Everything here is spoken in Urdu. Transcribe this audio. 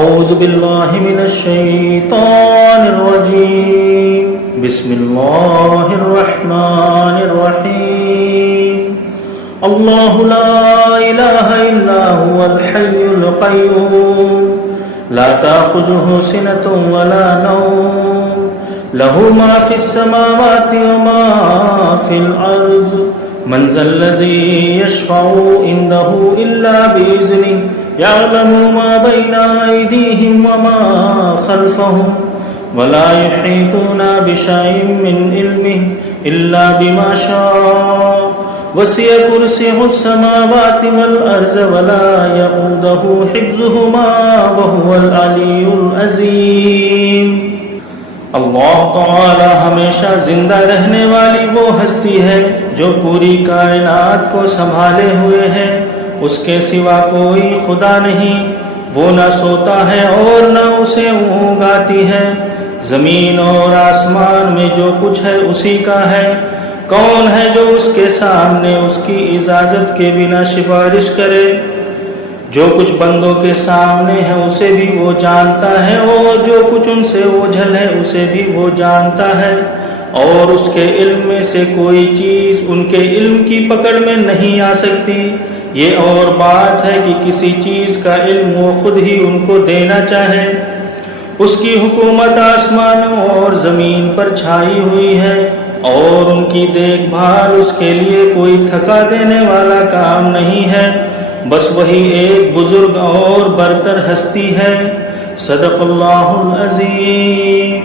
اعوذ باللہ من الشیطان الرجیم بسم اللہ الرحمن الرحیم اللہ لا الہ الا هو الحی القیوم لا تأخذه سنة ولا نوم له ما في السماوات وما في الأرض من ذا الذي يشفع عنده إلا بإذنه يعلم ما بين أيديهم وما خلفهم ولا يحيطون بشيء من علمه إلا بما شاء وسع كرسيه السماوات والأرض ولا يئوده حفظهما وهو العلي العظيم۔ اللہ تعالی ہمیشہ زندہ رہنے والی وہ ہستی ہے جو پوری کائنات کو سنبھالے ہوئے ہے، اس کے سوا کوئی خدا نہیں، وہ نہ سوتا ہے اور نہ اسے اونگ آتی ہے، زمین اور آسمان میں جو کچھ ہے اسی کا ہے، کون ہے جو اس کے سامنے اس کی اجازت کے بنا سفارش کرے؟ جو کچھ بندوں کے سامنے ہے اسے بھی وہ جانتا ہے، اور جو کچھ ان سے اوجھل ہے اسے بھی وہ جانتا ہے، اور اس کے علم میں سے کوئی چیز ان کے علم کی پکڑ میں نہیں آ سکتی۔ یہ اور بات ہے کہ کسی چیز کا علم وہ خود ہی ان کو دینا چاہے۔ اس کی حکومت آسمانوں اور زمین پر چھائی ہوئی ہے، اور ان کی دیکھ بھال اس کے لیے کوئی تھکا دینے والا کام نہیں ہے، بس وہی ایک بزرگ اور برتر ہستی ہے۔ صدق اللہ العظیم۔